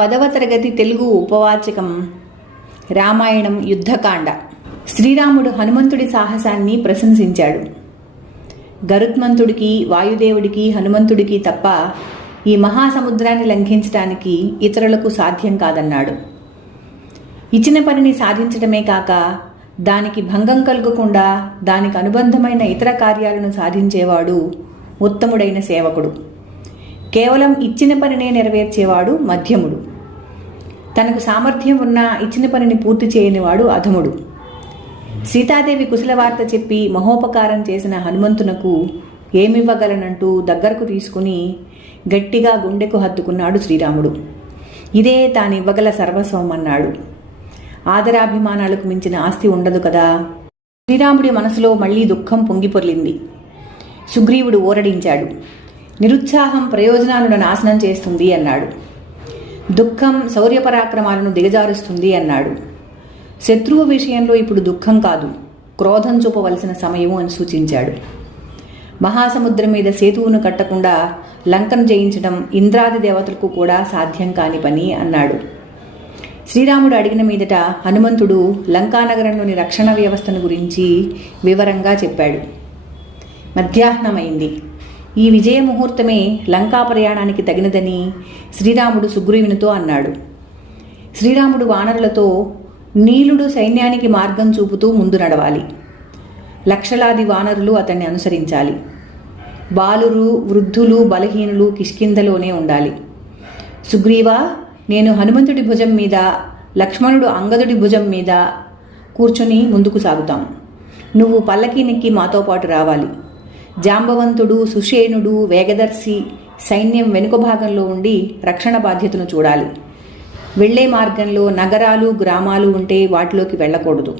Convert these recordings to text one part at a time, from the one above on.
పదవ తరగతి తెలుగు ఉపవాచకం రామాయణం యుద్ధకాండ. శ్రీరాముడు హనుమంతుడి సాహసాన్ని ప్రశంసించాడు. గరుత్మంతుడికి వాయుదేవుడికి హనుమంతుడికి తప్ప ఈ మహాసముద్రాన్ని లంఘించడానికి ఇతరులకు సాధ్యం కాదన్నాడు. ఇచ్చిన పనిని సాధించడమే కాక దానికి భంగం కలగకుండా దానికి అనుబంధమైన ఇతర కార్యాలను సాధించేవాడు ఉత్తముడైన సేవకుడు. కేవలం ఇచ్చిన పనినే నెరవేర్చేవాడు మధ్యముడు. తనకు సామర్థ్యం ఉన్నా ఇచ్చిన పనిని పూర్తి చేయనివాడు అధముడు. సీతాదేవి కుశల వార్త చెప్పి మహోపకారం చేసిన హనుమంతునకు ఏమివ్వగలనంటూ దగ్గరకు తీసుకుని గట్టిగా గుండెకు హత్తుకున్నాడు శ్రీరాముడు. ఇదే తానివ్వగల సర్వస్వం అన్నాడు. ఆదరాభిమానాలకు మించిన ఆస్తి ఉండదు కదా? శ్రీరాముడి మనసులో మళ్ళీ దుఃఖం పొంగిపొర్లింది. సుగ్రీవుడు ఓరడించాడు. నిరుత్సాహం ప్రయోజనాలను నాశనం చేస్తుంది అన్నాడు. దుఃఖం శౌర్యపరాక్రమాలను దిగజారుస్తుంది అన్నాడు. శత్రువు విషయంలో ఇప్పుడు దుఃఖం కాదు క్రోధం చూపవలసిన సమయము అని సూచించాడు. మహాసముద్రం మీద సేతువును కట్టకుండా లంకను జయించడం ఇంద్రాది దేవతలకు కూడా సాధ్యం కాని పని అన్నాడు. శ్రీరాముడు అడిగిన మీదట హనుమంతుడు లంకానగరంలోని రక్షణ వ్యవస్థను గురించి వివరంగా చెప్పాడు. మధ్యాహ్నమైంది. ఈ విజయ ముహూర్తమే లంకా ప్రయాణానికి తగినదని శ్రీరాముడు సుగ్రీవునితో అన్నాడు. శ్రీరాముడు వానరులతో నీలుడు సైన్యానికి మార్గం చూపుతూ ముందు నడవాలి. లక్షలాది వానరులు అతన్ని అనుసరించాలి. బాలురు వృద్ధులు బలహీనులు కిష్కిందలోనే ఉండాలి. సుగ్రీవా నేను హనుమంతుడి భుజం మీద లక్ష్మణుడు అంగదుడి భుజం మీద కూర్చొని ముందుకు సాగుతాం. నువ్వు పల్లకి నెక్కి మాతో పాటు రావాలి. జాంబవంతుడు సుషేణుడు వేగదర్శి సైన్యం వెనుక భాగంలో ఉండి రక్షణ బాధ్యతను చూడాలి. వెళ్ళే మార్గంలో నగరాలు గ్రామాలు ఉంటే వాటిలోకి వెళ్ళకూడదు.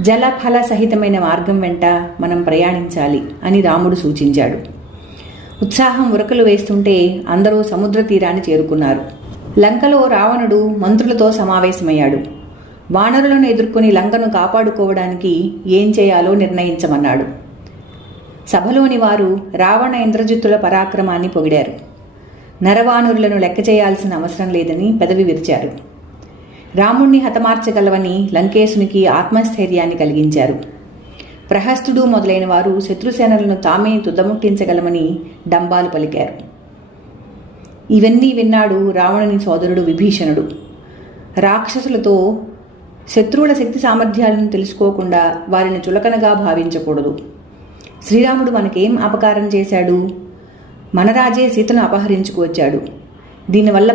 జలఫల సహితమైన మార్గం వెంట మనం ప్రయాణించాలి అని రాముడు సూచించాడు. ఉత్సాహం ఉరకలు వేస్తుంటే అందరూ సముద్ర తీరాన్ని చేరుకున్నారు. లంకలో రావణుడు మంత్రులతో సమావేశమయ్యాడు. వానరులను ఎదుర్కొని లంకను కాపాడుకోవడానికి ఏం చేయాలో నిర్ణయించమన్నాడు. సభలోని వారు రావణ ఇంద్రజిత్తుల పరాక్రమాన్ని పొగిడారు. నరవానురులను లెక్క చేయాల్సిన అవసరం లేదని పెదవి విరిచారు. రాముణ్ణి హతమార్చగలవని లంకేశునికి ఆత్మస్థైర్యాన్ని కలిగించారు. ప్రహస్తుడు మొదలైన వారు శత్రుసేనలను తామే తుదముట్టించగలమని డంబాలు పలికారు. ఇవన్నీ విన్నాడు రావణుని సోదరుడు విభీషణుడు. రాక్షసులతో శత్రువుల శక్తి సామర్థ్యాలను తెలుసుకోకుండా వారిని చులకనగా భావించకూడదు. శ్రీరాముడు మనకేం అపకారం చేశాడు? మన రాజే సీతను అపహరించుకువచ్చాడు దీనివల్ల